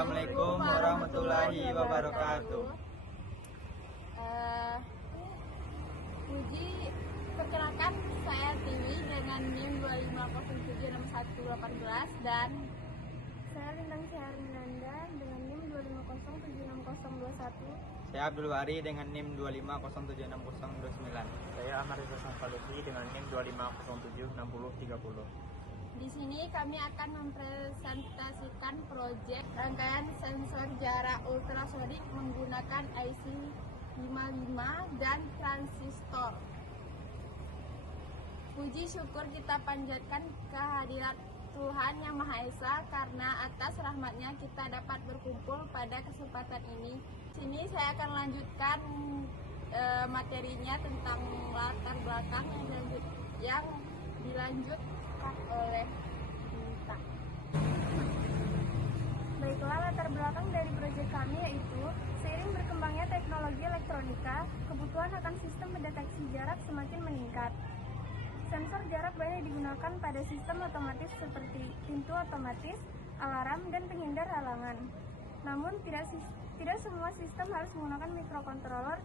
Assalamualaikum warahmatullahi wabarakatuh. Puji, perkenalkan saya Tiwi dengan NIM 25076118 dan saya Lintang Syahrinanda dengan NIM 250766021. Saya Abdul Wari dengan NIM 250766029. Saya Ahmad Rizal Safaluddin dengan NIM 250766030. Di sini kami akan mempresentasikan proyek rangkaian sensor jarak ultrasonik menggunakan IC 55 dan transistor. Puji syukur kita panjatkan kehadirat Tuhan Yang Maha Esa karena atas rahmatnya kita dapat berkumpul pada kesempatan ini. Di sini saya akan lanjutkan materinya tentang latar belakang yang dilanjutkan oleh Minta. Baiklah, latar belakang dari proyek kami yaitu seiring berkembangnya teknologi elektronika, kebutuhan akan sistem mendeteksi jarak semakin meningkat. Sensor jarak banyak digunakan pada sistem otomatis seperti pintu otomatis, alarm, dan penghindar halangan. Namun, tidak semua sistem harus menggunakan mikrokontroler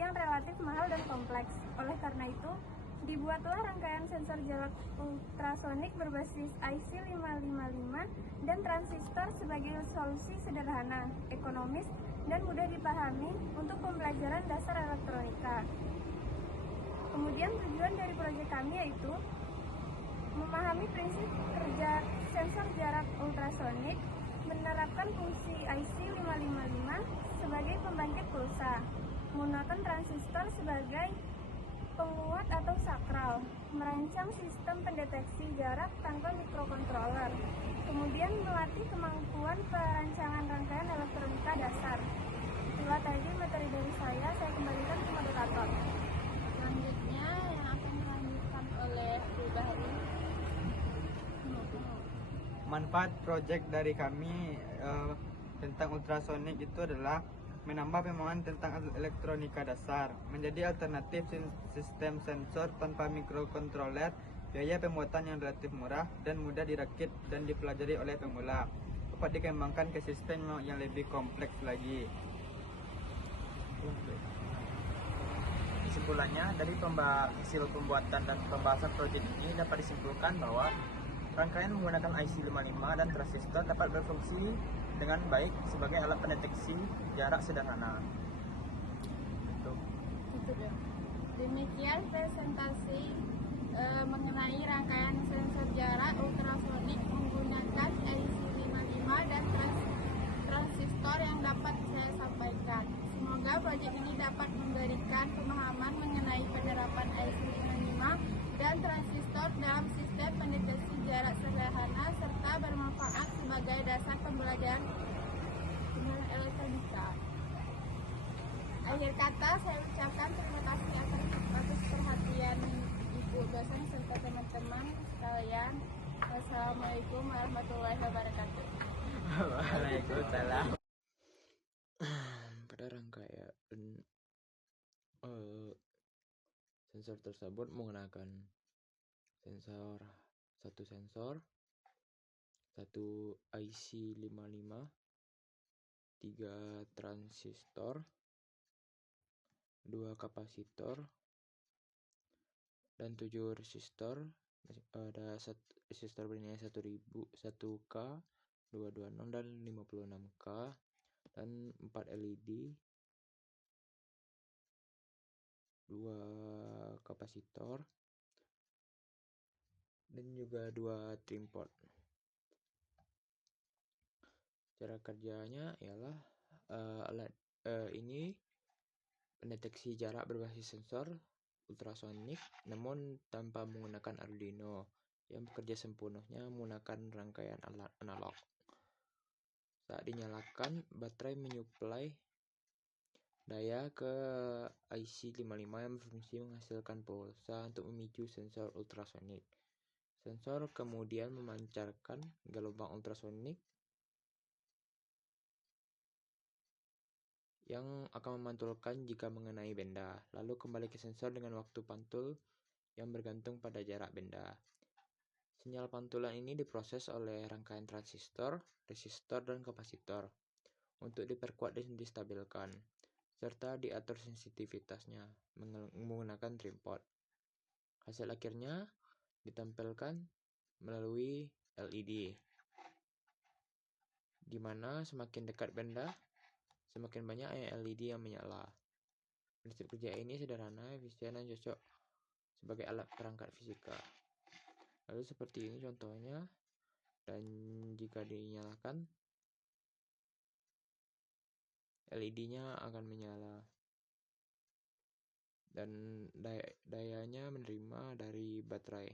yang relatif mahal dan kompleks. Oleh karena itu, dibuatlah rangkaian sensor jarak ultrasonik berbasis IC 555 dan transistor sebagai solusi sederhana, ekonomis, dan mudah dipahami untuk pembelajaran dasar elektronika. Kemudian tujuan dari proyek kami yaitu memahami prinsip kerja sensor jarak ultrasonik, menerapkan fungsi IC 555 sebagai pembangkit pulsa, menggunakan transistor sebagai penguat atau sakral, merancang sistem pendeteksi jarak tanpa mikrokontroler, kemudian melatih kemampuan perancangan rangkaian elektronika dasar. Itulah tadi materi dari saya kembalikan ke moderator. Selanjutnya yang akan dilanjutkan oleh Bahri. Manfaat proyek dari kami tentang ultrasonik itu adalah menambah pemahaman tentang elektronika dasar, menjadi alternatif sistem sensor tanpa mikrokontroler, biaya pembuatan yang relatif murah dan mudah dirakit dan dipelajari oleh pemula, dapat dikembangkan ke sistem yang lebih kompleks lagi. Kesimpulannya, dari hasil pembuatan dan pembahasan proyek ini dapat disimpulkan bahwa rangkaian menggunakan IC 55 dan transistor dapat berfungsi dengan baik sebagai alat pendeteksi jarak sederhana. Itu dong. Demikian presentasi mengenai rangkaian sensor jarak ultrasonik menggunakan IC 55 dan transistor yang dapat saya sampaikan. Semoga proyek ini dapat memberikan pemahaman mengenai penerapan IC 55 dan transistor dalam sistem pendeteksi jarak sederhana serta bermanfaat sebagai dasar pembelajaran elektronika. Akhir kata, saya ucapkan terima kasih atas perhatian Ibu dosen serta teman-teman sekalian. Wassalamualaikum warahmatullahi wabarakatuh. Waalaikumsalam. Pada rangkaian sensor tersebut menggunakan sensor, satu IC 55, 3 transistor, 2 kapasitor, dan 7 resistor. Ada resistor bernilai 1000, 1K, 226 dan 56K, dan 4 LED, 2 kapasitor, dan juga 2 trimpot. Cara kerjanya ialah alat ini pendeteksi jarak berbasis sensor ultrasonik namun tanpa menggunakan Arduino, yang bekerja sepenuhnya menggunakan rangkaian alat analog. Saat dinyalakan, baterai menyuplai daya ke IC 55 yang berfungsi menghasilkan pulsa untuk memicu sensor ultrasonik. Sensor kemudian memancarkan gelombang ultrasonik yang akan memantulkan jika mengenai benda, lalu kembali ke sensor dengan waktu pantul yang bergantung pada jarak benda. Sinyal pantulan ini diproses oleh rangkaian transistor, resistor, dan kapasitor untuk diperkuat dan distabilkan, serta diatur sensitivitasnya menggunakan tripod. Hasil akhirnya ditampilkan melalui LED, di mana semakin dekat benda, semakin banyak LED yang menyala. Prinsip kerja ini sederhana, efisien, dan cocok sebagai alat perangkat fisika. Lalu seperti ini contohnya, dan jika dinyalakan, LED-nya akan menyala dan dayanya menerima dari baterai.